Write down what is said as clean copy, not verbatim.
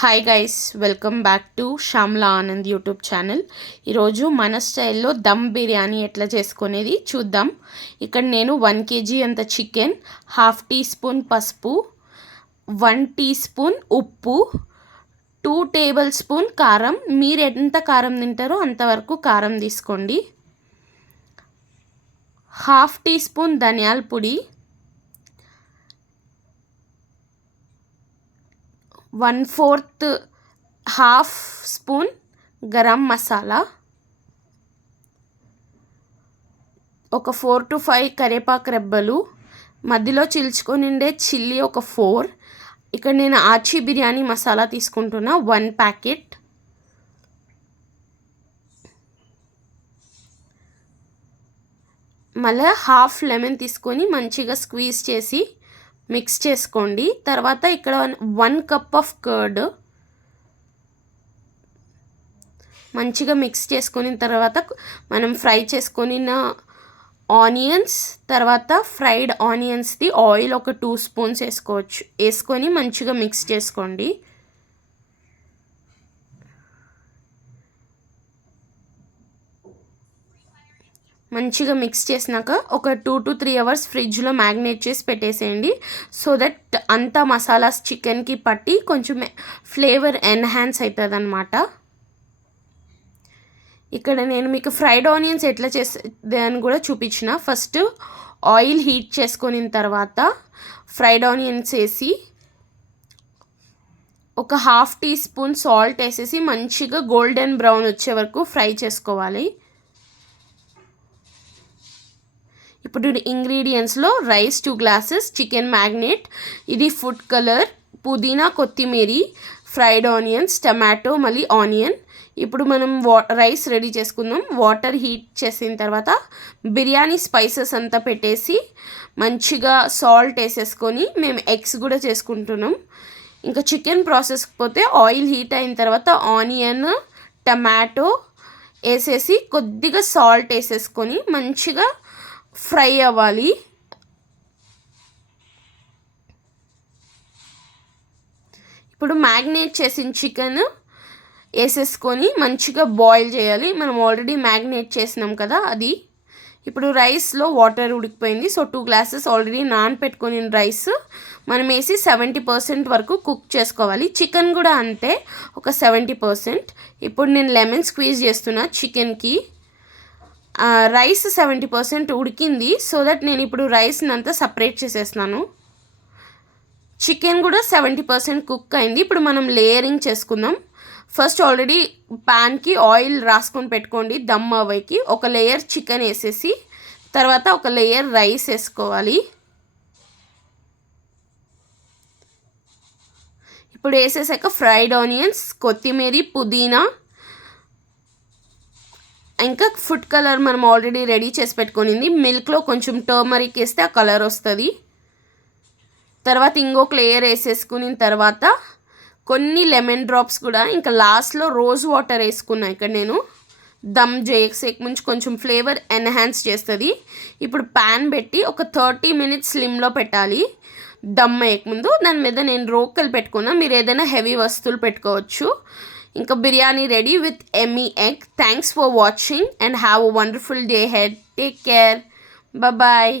Hi guys, welcome back to Shyamla Anand YouTube channel. ఈరోజు మన స్టైల్లో దమ్ బిర్యానీ ఎట్లా చేసుకునేది చూద్దాం. ఇక్కడ నేను 1 kg అంత చికెన్, 1/2 టీ స్పూన్ పసుపు, 1 టీ స్పూన్ ఉప్పు, 2 టేబుల్ స్పూన్ కారం, మీరు ఎంత కారం తింటారో అంతవరకు కారం తీసుకోండి, 1/2 టీ స్పూన్ ధనియాల పొడి, 1/4 హాఫ్ స్పూన్ గరం మసాలా, ఒక 4 to 5 కరివేపాకు రెబ్బలు, మధ్యలో చిల్చుకొని ఉండే చిల్లీ ఒక 4. ఇక్కడ నేను ఆచి బిర్యానీ మసాలా తీసుకుంటున్నా 1 ప్యాకెట్, మళ్ళీ 1/2 లెమన్ తీసుకొని మంచిగా స్క్వీజ్ చేసి మిక్స్ చేసుకోండి. తర్వాత ఇక్కడ 1 కప్ ఆఫ్ కర్డ్ మంచిగా మిక్స్ చేసుకున్న తర్వాత మనం ఫ్రై చేసుకున్న ఆనియన్స్, తర్వాత ఫ్రైడ్ ఆనియన్స్ది ఆయిల్ ఒక 2 స్పూన్స్ వేసుకొని మంచిగా మిక్స్ చేసుకోండి. మంచిగా మిక్స్ చేసినాక ఒక 2 to 3 అవర్స్ ఫ్రిడ్జ్లో మ్యాగ్నేట్ చేసి పెట్టేసేయండి. సో దట్ అంతా మసాలాస్ చికెన్కి పట్టి కొంచెం ఫ్లేవర్ ఎన్హాన్స్ అవుతుంది అన్నమాట. ఇక్కడ నేను మీకు ఫ్రైడ్ ఆనియన్స్ ఎట్లా చేసేది అని కూడా చూపించిన. ఫస్ట్ ఆయిల్ హీట్ చేసుకున్న తర్వాత ఫ్రైడ్ ఆనియన్స్ వేసి ఒక 1/2 టీ స్పూన్ సాల్ట్ వేసేసి మంచిగా గోల్డెన్ బ్రౌన్ వచ్చే వరకు ఫ్రై చేసుకోవాలి. ఇప్పుడు ఇంగ్రీడియంట్స్లో రైస్ 2 గ్లాసెస్, చికెన్ మ్యాగ్నేట్, ఇది ఫుడ్ కలర్, పుదీనా, కొత్తిమీర, ఫ్రైడ్ ఆనియన్స్, టమాటో, మళ్ళీ ఆనియన్. ఇప్పుడు మనం రైస్ రెడీ చేసుకుందాం. వాటర్ హీట్ చేసిన తర్వాత బిర్యానీ స్పైసెస్ అంతా పెట్టేసి మంచిగా సాల్ట్ వేసేసుకొని మేము ఎగ్స్ కూడా చేసుకుంటున్నాం. ఇంకా చికెన్ ప్రాసెస్కి పోతే ఆయిల్ హీట్ అయిన తర్వాత ఆనియన్, టమాటో వేసేసి కొద్దిగా సాల్ట్ వేసేసుకొని మంచిగా ఫ్రై అవ్వాలి. ఇప్పుడు మ్యాగ్నేట్ చేసిన చికెన్ వేసేసుకొని మంచిగా బాయిల్ చేయాలి. మనం ఆల్రెడీ మ్యాగ్నేట్ చేసినాం కదా అది. ఇప్పుడు రైస్లో వాటర్ ఉడికిపోయింది. సో 2 గ్లాసెస్ ఆల్రెడీ నానపెట్టుకొని రైస్ మనం వేసి 70% వరకు కుక్ చేసుకోవాలి. చికెన్ కూడా అంతే, ఒక 70%. ఇప్పుడు నేను లెమన్ స్క్వీజ్ చేస్తున్నా చికెన్కి. రైస్ 70% ఉడికింది. సో దట్ నేను ఇప్పుడు రైస్ని అంతా సపరేట్ చేసేస్తున్నాను. చికెన్ కూడా 70% కుక్ అయింది. ఇప్పుడు మనం లేయరింగ్ చేసుకుందాం. ఫస్ట్ ఆల్రెడీ ప్యాన్కి ఆయిల్ రాసుకొని పెట్టుకోండి. దమ్ అవ్వకి ఒక లేయర్ చికెన్ వేసేసి తర్వాత ఒక లేయర్ రైస్ వేసుకోవాలి. ఇప్పుడు వేసేసాక ఫ్రైడ్ ఆనియన్స్, కొత్తిమీర, పుదీనా, ఇంకా ఫుడ్ కలర్ మనం ఆల్రెడీ రెడీ చేసి పెట్టుకునింది. మిల్క్లో కొంచెం టర్మరిక్ వేస్తే ఆ కలర్ వస్తుంది. తర్వాత ఇంకొక లేయర్ వేసేసుకున్న తర్వాత కొన్ని లెమన్ డ్రాప్స్ కూడా, ఇంకా లాస్ట్లో రోజ్ వాటర్ వేసుకున్నా. ఇక్కడ నేను దమ్ చేసేక ముందు కొంచెం ఫ్లేవర్ ఎన్హాన్స్ చేస్తుంది. ఇప్పుడు ప్యాన్ పెట్టి ఒక 30 minutes స్లిమ్లో పెట్టాలి. దమ్ వేయకముందు దాని మీద నేను రోకలు పెట్టుకున్నా. మీరు ఏదైనా హెవీ వస్తువులు పెట్టుకోవచ్చు. ఇంకా biryani ready with Emmy egg. Thanks for watching and have a wonderful day ahead. Take care. Bye bye.